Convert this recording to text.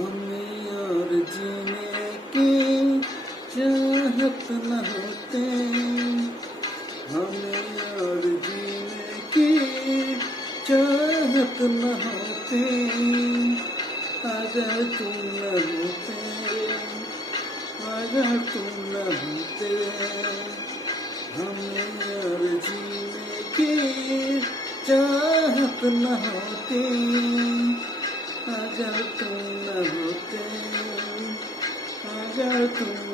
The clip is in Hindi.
हमें और जीने की चाहत न होते, हमें और जीने की चाहत न होते, अगर तुम न होते, अगर तुम न होते, हमें और जीने की चाहत न होती, अगर तुम न होते, अगर तुम